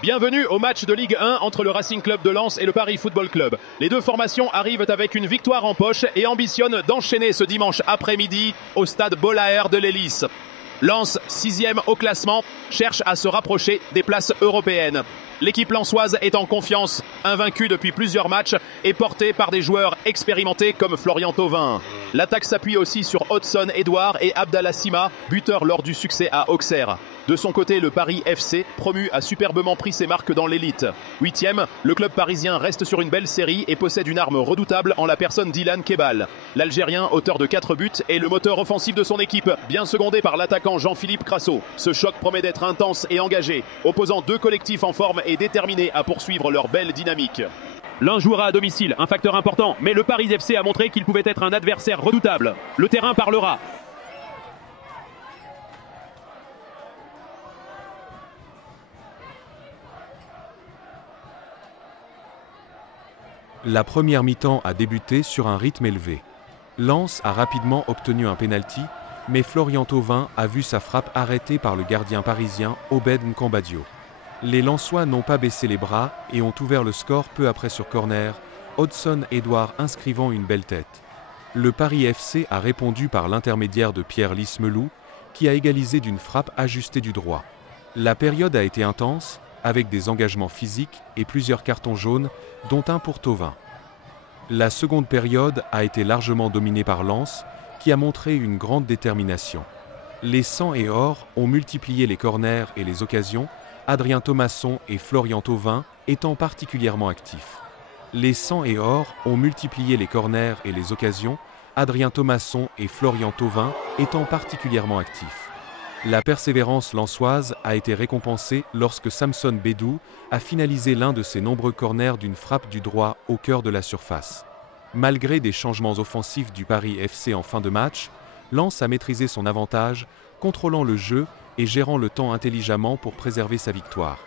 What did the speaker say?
Bienvenue au match de Ligue 1 entre le Racing Club de Lens et le Paris Football Club. Les deux formations arrivent avec une victoire en poche et ambitionnent d'enchaîner ce dimanche après-midi au stade Bollaert de l'Hélice. Lens, 6e au classement, cherche à se rapprocher des places européennes. L'équipe lensoise est en confiance, invaincue depuis plusieurs matchs et portée par des joueurs expérimentés comme Florian Thauvin. L'attaque s'appuie aussi sur Hodgson Edouard et Abdallah Sima, buteurs lors du succès à Auxerre. De son côté, le Paris FC, promu, a superbement pris ses marques dans l'élite. 8e, le club parisien reste sur une belle série et possède une arme redoutable en la personne d'Ilan Kebal. L'Algérien, auteur de 4 buts, est le moteur offensif de son équipe, bien secondé par l'attaquant Jean-Philippe Crasso. Ce choc promet d'être intense et engagé, opposant deux collectifs en forme et déterminés à poursuivre leur belle dynamique. L'un jouera à domicile, un facteur important, mais le Paris FC a montré qu'il pouvait être un adversaire redoutable. Le terrain parlera. La première mi-temps a débuté sur un rythme élevé. Lens a rapidement obtenu un pénalty, mais Florian Thauvin a vu sa frappe arrêtée par le gardien parisien Obed Nkambadio. Les Lensois n'ont pas baissé les bras et ont ouvert le score peu après sur corner, Hodgson Edouard inscrivant une belle tête. Le Paris FC a répondu par l'intermédiaire de Pierre Lismelou, qui a égalisé d'une frappe ajustée du droit. La période a été intense, avec des engagements physiques et plusieurs cartons jaunes, dont un pour Thauvin. La seconde période a été largement dominée par Lens, qui a montré une grande détermination. Les Sang et Or ont multiplié les corners et les occasions, Adrien Thomasson et Florian Thauvin étant particulièrement actifs. Les Sang et Or ont multiplié les corners et les occasions, Adrien Thomasson et Florian Thauvin étant particulièrement actifs. La persévérance lensoise a été récompensée lorsque Samson Bédou a finalisé l'un de ses nombreux corners d'une frappe du droit au cœur de la surface. Malgré des changements offensifs du Paris FC en fin de match, Lens a maîtrisé son avantage, contrôlant le jeu et gérant le temps intelligemment pour préserver sa victoire.